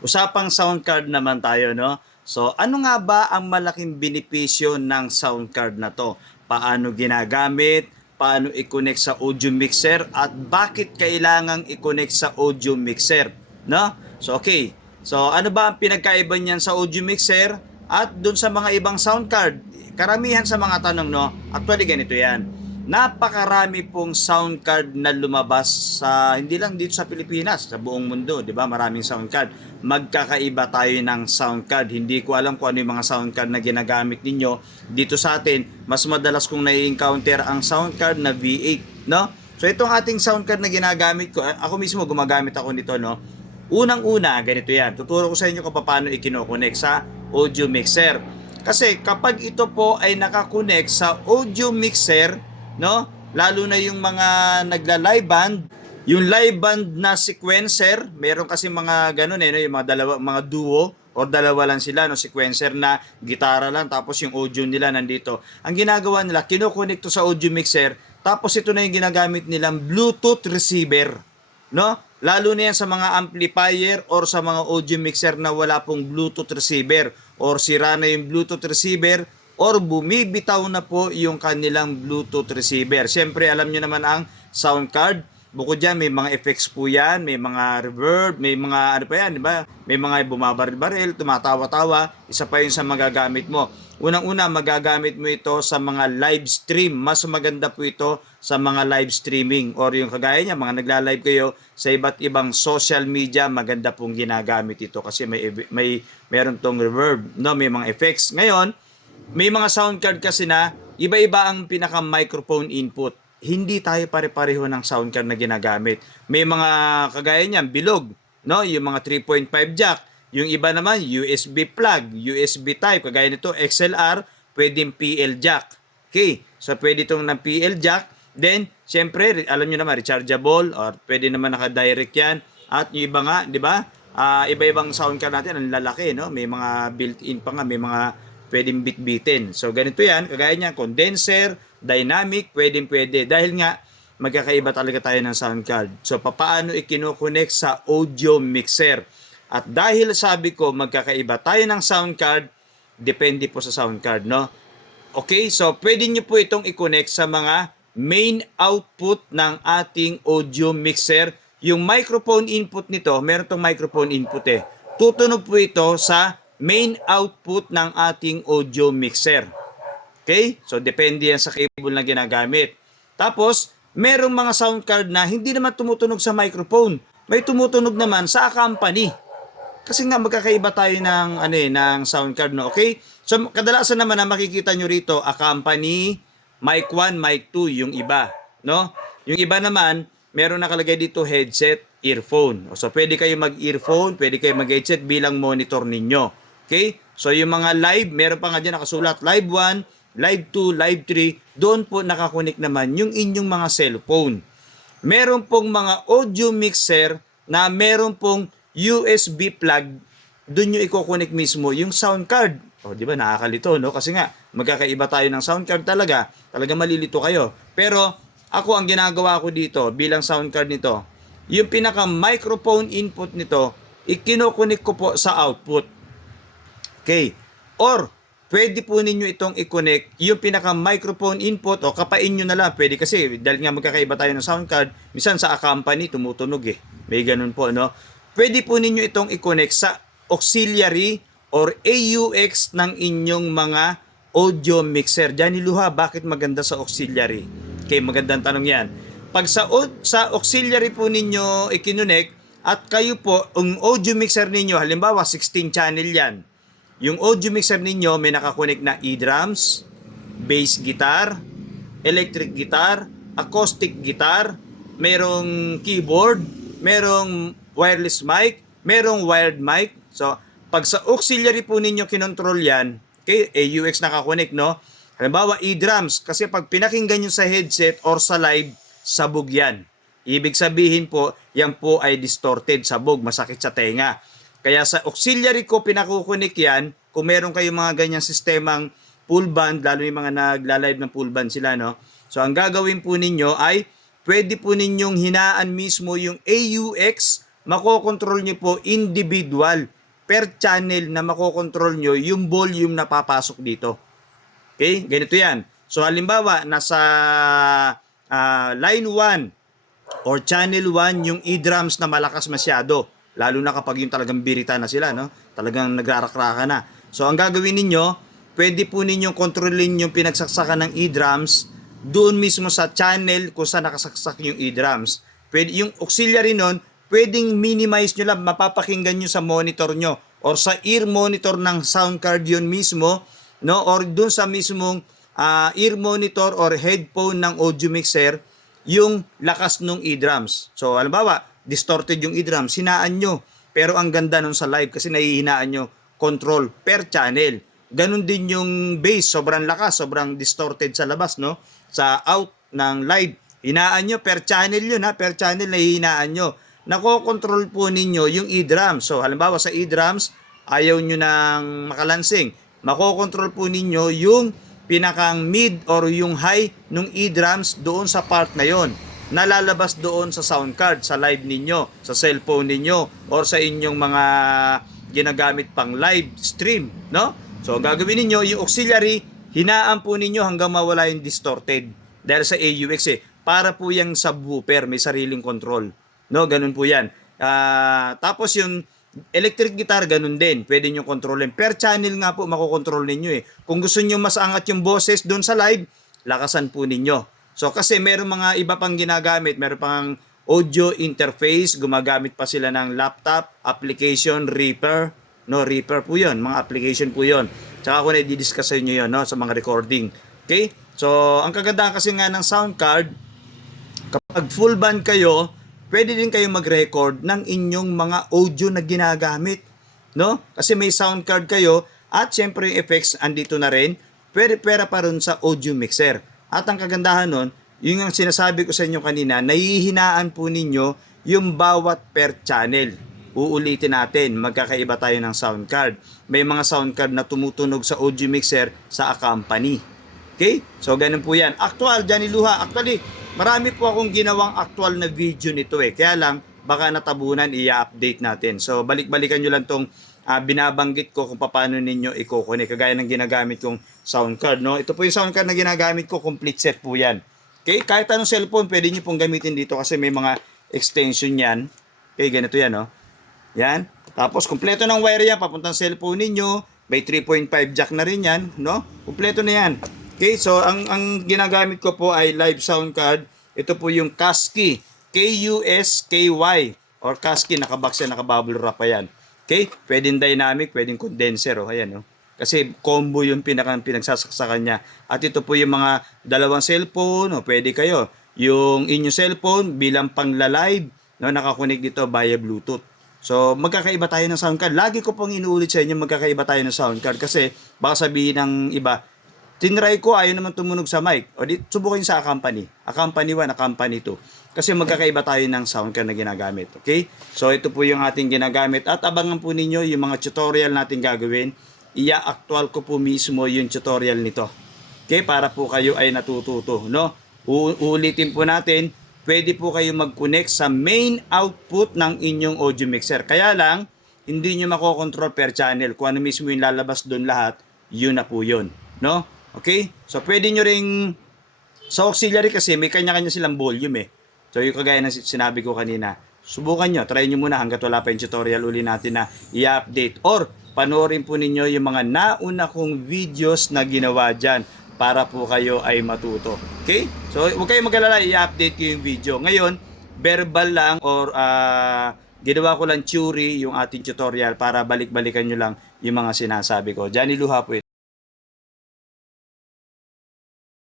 Usapang sound card naman tayo, no? So, ano nga ba ang malaking benepisyo ng sound card na to? Paano ginagamit? Paano i-connect sa audio mixer? At bakit kailangang i-connect sa audio mixer? No? So, okay. So, ano ba ang pinagkaiba niyan sa audio mixer at dun sa mga ibang sound card? Karamihan sa mga tanong, no? Actually, ganito yan. Napakarami pong sound card na lumabas sa hindi lang dito sa Pilipinas, sa buong mundo, 'di ba? Maraming sound card. Magkakaiba tayo ng sound card. Hindi ko alam kung ano yung mga sound card na ginagamit ninyo dito sa atin. Mas madalas kong nai-encounter ang sound card na V8, no? So itong ating sound card na ginagamit ko, ako mismo gumagamit ako nito, no? Unang-una, ganito 'yan. Tuturo ko sa inyo kung paano i-connect sa audio mixer. Kasi kapag ito po ay nakakonect sa audio mixer, no? Lalo na yung mga nagla-live band, yung live band na sequencer, meron kasi mga ganun no? Yung mga dalawa, mga duo or dalawa lang sila, no? Sequencer na gitara lang tapos yung audio nila nandito. Ang ginagawa nila, kino-connect to sa audio mixer, tapos ito na yung ginagamit nilang Bluetooth receiver, no? Lalo na yan sa mga amplifier or sa mga audio mixer na wala pong Bluetooth receiver or sira na yung Bluetooth receiver or bumibitaw na po yung kanilang Bluetooth receiver. Siyempre, alam nyo naman ang sound card. Bukod dyan, may mga effects po yan, may mga reverb, may mga ano pa yan, di ba? May mga bumabaril-baril, tumatawa-tawa, isa pa yun sa magagamit mo. Unang-una, magagamit mo ito sa mga live stream. Mas maganda po ito sa mga live streaming or yung kagaya niya, mga nagla-live kayo sa iba't ibang social media, maganda pong ginagamit ito kasi meron tong reverb, no? May mga effects. Ngayon, may mga sound card kasi na iba-iba ang pinaka-microphone input. Hindi tayo pare-pareho ng sound card na ginagamit. May mga kagaya niyan, bilog, no? Yung mga 3.5 jack. Yung iba naman, USB plug, USB type. Kagaya nito, XLR, pwedeng PL jack. Okay, so pwede itong ng PL jack. Then, syempre, alam nyo naman, rechargeable or pwede naman naka-direct yan. At yung iba nga, di ba? Iba-ibang sound card natin, ang lalaki, no? May mga built-in pa nga, may mga pwedeng bit-bitin. So, ganito yan. Kagaya niya, condenser, dynamic, pwedeng-pwede. Dahil nga, magkakaiba talaga tayo ng sound card. So, paano i-connect sa audio mixer? At dahil sabi ko, magkakaiba tayo ng sound card, depende po sa sound card, no? Okay, so pwede nyo po itong i-connect sa mga main output ng ating audio mixer. Yung microphone input nito, meron tong microphone input eh. Tutunog po ito sa main output ng ating audio mixer. Okay? So, depende yan sa cable na ginagamit. Tapos, merong mga sound card na hindi naman tumutunog sa microphone. May tumutunog naman sa company. Kasi nga magkakaiba tayo ng sound card, no? Okay? So, kadalasan naman na makikita nyo rito, a company, mic 1, mic 2, yung iba, no? Yung iba naman, meron nakalagay dito headset, earphone. So, pwede kayo mag-earphone, pwede kayo mag-headset bilang monitor ninyo. Okay? So, yung mga live, meron pa nga dyan nakasulat, live 1, live 2, live 3, doon po nakakonek naman yung inyong mga cellphone. Meron pong mga audio mixer na meron pong USB plug, doon nyo i-connect mismo yung sound card. O, di ba, nakakalito, no? Kasi nga, magkakaiba tayo ng sound card talaga. Talaga malilito kayo. Pero, ako, ang ginagawa ko dito, bilang sound card nito, yung pinaka-microphone input nito, i-connect ko po sa output. Okay. Or, pwede po ninyo itong i-connect yung pinaka-microphone input o kapain nyo na lang. Pwede kasi, dahil nga magkakaiba tayo ng sound card, minsan sa company, tumutunog eh. May ganun po, no? Pwede po ninyo itong i-connect sa auxiliary or AUX ng inyong mga audio mixer. Diyan niluha, bakit maganda sa auxiliary? Okay, magandang tanong yan. Pag sa auxiliary po ninyo i-connect at kayo po, ang audio mixer ninyo, halimbawa 16 channel yan, yung audio mixer ninyo may nakakonect na e-drums, bass guitar, electric guitar, acoustic guitar, merong keyboard, merong wireless mic, merong wired mic. So, pag sa auxiliary po ninyo kinontrol yan, okay, AUX nakakonect, no? Halimbawa, e-drums, kasi pag pinakinggan nyo sa headset or sa live, sabog yan. Ibig sabihin po, yan po ay distorted, sabog, masakit sa tenga. Kaya sa auxiliary ko pinakukunik yan, kung meron kayong mga ganyang sistemang full band, lalo yung mga nagla-live ng full band sila, no? So, ang gagawin po ninyo ay, pwede po ninyong hinaan mismo yung AUX, makokontrol nyo po individual per channel na makokontrol nyo yung volume na papasok dito. Okay? Ganito yan. So halimbawa, nasa line 1 or channel 1 yung e-drums na malakas masyado. Lalo na kapag yung talagang birita na sila, no? Talagang nagrakrakan na. So ang gagawin ninyo, pwede po ninyong kontrolin yung pinagsaksakan ng e-drums doon mismo sa channel kung saan nakasaksak yung e-drums. Pwede, yung auxiliary nun, pwedeng minimize nyo lang, mapapakinggan nyo sa monitor nyo or sa ear monitor ng sound card yun mismo, no? Or doon sa mismong ear monitor or headphone ng audio mixer yung lakas ng e-drums. So, halimbawa, distorted yung e-drums, hinaan nyo. Pero ang ganda nun sa live kasi nahihinaan nyo control per channel. Ganon din yung bass, sobrang lakas, sobrang distorted sa labas, no? Sa out ng live, hinaan nyo per channel yun, ha? Per channel nahihinaan nyo. Nakokontrol po ninyo yung e-drums. So, halimbawa sa e-drums, ayaw nyo nang makalansing. Makokontrol po ninyo yung pinakang mid or yung high ng e-drums doon sa part na yon. Nalalabas doon sa sound card, sa live ninyo, sa cellphone ninyo, or sa inyong mga ginagamit pang live stream, no? So, gagawin ninyo, yung auxiliary, hinaan po ninyo hanggang mawala yung distorted. Dahil sa AUX para po yung subwoofer, may sariling control. No, ganun po yan. Tapos yung electric guitar, ganun din. Pwede nyo kontrolin. Per channel nga po, makokontrol ninyo eh. Kung gusto nyo mas angat yung boses doon sa live, lakasan po ninyo. So, kasi meron mga iba pang ginagamit. Meron pang audio interface. Gumagamit pa sila ng laptop, application, Reaper. No, Reaper po yun. Mga application po yun. Tsaka ko na-discuss sa inyo yun, no, sa mga recording. Okay? So, ang kagandahan kasi nga ng sound card, kapag full band kayo, pwede din kayo mag-record ng inyong mga audio na ginagamit, no? Kasi may sound card kayo at syempre yung effects andito na rin, pera pa rin sa audio mixer. At ang kagandahan nun, yung ang sinasabi ko sa inyo kanina, nahihinaan po ninyo yung bawat per channel. Uulitin natin, magkakaiba tayo ng sound card. May mga sound card na tumutunog sa audio mixer sa accompany. Okay? So, ganun po yan. Actual, Johnny Luha. Actually, marami po akong ginawang actual na video nito eh. Kaya lang, baka natabunan, i-update natin. So, balik-balikan nyo lang tong binabanggit ko kung paano ninyo i-connect. Kagaya ng ginagamit kong sound card, no? Ito po yung sound card na ginagamit ko. Complete set po yan. Okay? Kahit anong cellphone, pwede nyo pong gamitin dito kasi may mga extension yan. Okay, ganito yan, no? Yan. Tapos, kumpleto ng wire yan. Papuntang cellphone ninyo. May 3.5 jack na rin yan, no? Kumpleto na yan. Okay, so ang ginagamit ko po ay live sound card. Ito po yung Kasky, K-U-S-K-Y or Kasky, nakabox yan, nakabubble wrap pa yan. Okay, pwedeng dynamic, pwedeng condenser, oh, ayan, oh. Kasi combo yung pinagsasaksakan niya. At ito po yung mga dalawang cellphone, oh, pwede kayo. Yung inyong cellphone bilang pangla-live, no, nakakunik dito via Bluetooth. So, magkakaiba tayo ng sound card. Lagi ko pong inuulit sa inyo, magkakaiba tayo ng sound card kasi baka sabihin ng iba, tinry ko, ayaw naman tumunog sa mic. O di, subukin sa Accompany. Accompany 1, Accompany 2. Kasi magkakaiba tayo ng sound card na ginagamit. Okay? So, ito po yung ating ginagamit. At abangan po ninyo yung mga tutorial natin gagawin. Ia-actual ko po mismo yung tutorial nito. Okay? Para po kayo ay natututo. No? Uulitin po natin, pwede po kayo mag-connect sa main output ng inyong audio mixer. Kaya lang, hindi nyo makokontrol per channel. Kung ano mismo yung lalabas doon lahat, yun na po yun. No? Okay? So, pwede nyo ring sa auxiliary kasi may kanya-kanya silang volume eh. So, yung kagaya na sinabi ko kanina, subukan nyo, try nyo muna hanggat wala pa yung tutorial uli natin na i-update. Or, panoorin po ninyo yung mga nauna kong videos na ginawa dyan para po kayo ay matuto. Okay? So, huwag kayong mag-alala, i-update ko yung video. Ngayon, verbal lang or ginawa ko lang theory yung ating tutorial para balik-balikan nyo lang yung mga sinasabi ko. Johnny Luha po ito.